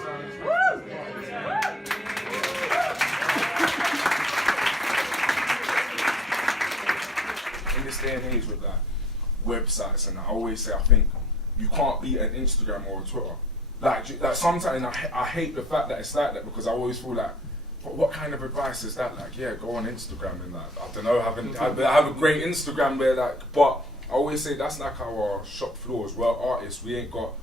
In this day and age with like websites, and I always say I think you can't beat an Instagram or a Twitter. Like sometimes I hate the fact that it's like that, because I always feel like, what kind of advice is that? Like, yeah, go on Instagram and like, I don't know, have a great Instagram where like, but I always say that's like our shop floors. We're artists, we ain't got,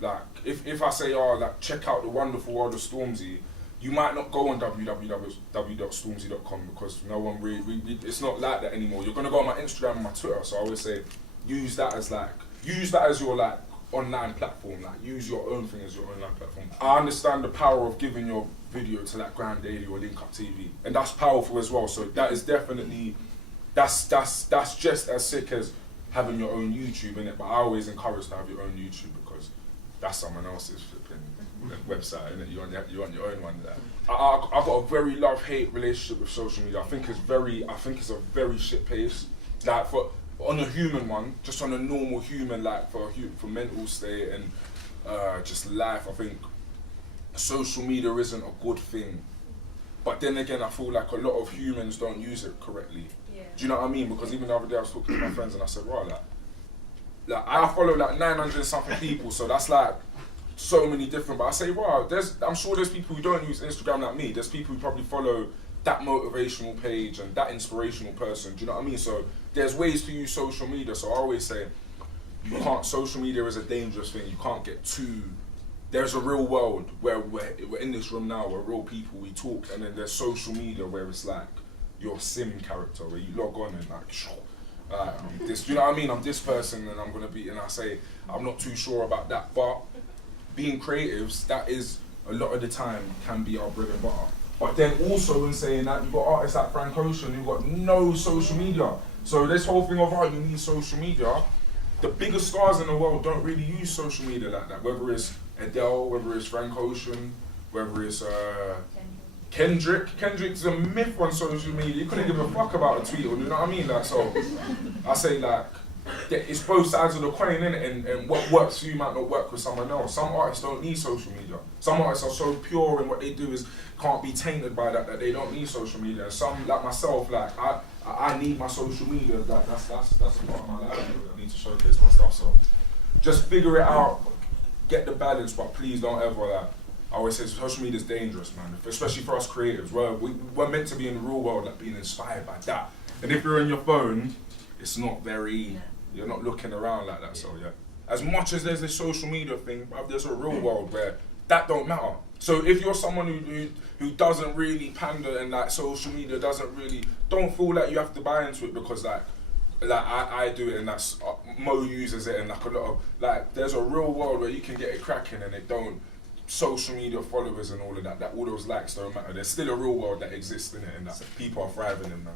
like, if I say, oh, like, check out the wonderful world of Stormzy, you might not go on www.stormzy.com, because no one really, it's not like that anymore. You're gonna go on my Instagram and my Twitter, so I always say, use that as your like online platform, like use your own thing as your online platform. I understand the power of giving your video to like Grand Daily or Link Up TV, and that's powerful as well. So that is definitely, that's just as sick as having your own YouTube in it. But I always encourage to have your own YouTube, because that's someone else's flipping website, innit? You want your own one there. I've got a very love-hate relationship with social media. I think it's a very shit pace. Like on a human one, just on a normal human, like for mental state and just life, I think social media isn't a good thing. But then again, I feel like a lot of humans don't use it correctly. Yeah. Do you know what I mean? Because even the other day I was talking to my friends and I said, right, like I follow like 900 something people, so that's like so many different, but I say, wow, I'm sure there's people who don't use Instagram like me. There's people who probably follow that motivational page and that inspirational person. Do you know what I mean? So there's ways to use social media. So I always say, social media is a dangerous thing. You can't get too, there's a real world where we're in this room now, we're real people, we talk, and then there's social media where it's like your sim character, where you log on and like, I'm this, do you know what I mean? I'm this person and I'm gonna be, and I say, I'm not too sure about that, but being creatives, that is a lot of the time can be our bread and butter. But then also in saying that, you've got artists like Frank Ocean who've got no social media. So this whole thing of, you need social media, the biggest stars in the world don't really use social media like that. Whether it's Adele, whether it's Frank Ocean, whether it's Kendrick. Kendrick's a myth on social media. You couldn't give a fuck about a tweet, or you know what I mean? Like, so I say like, it's both sides of the coin, innit? And what works for you might not work with someone else. Some artists don't need social media. Some artists are so pure in what they do is can't be tainted by that they don't need social media. And some, like myself, like I need my social media. Like that's a part of my life. I need to showcase my stuff. So just figure it out, get the balance, but please don't ever like. I always say social media is dangerous, man. Especially for us creatives. We're meant to be in the real world, like being inspired by that. And if you're on your phone, it's not very. You're not looking around like that, so yeah. As much as there's this social media thing, there's a real world where that don't matter. So if you're someone who doesn't really pander and like social media doesn't really, don't feel like you have to buy into it, because like I do it and that's Mo uses it, and like a lot of like there's a real world where you can get it cracking and it don't. Social media followers and all of that all those likes don't matter. There's still a real world that exists in it and that people are thriving in that.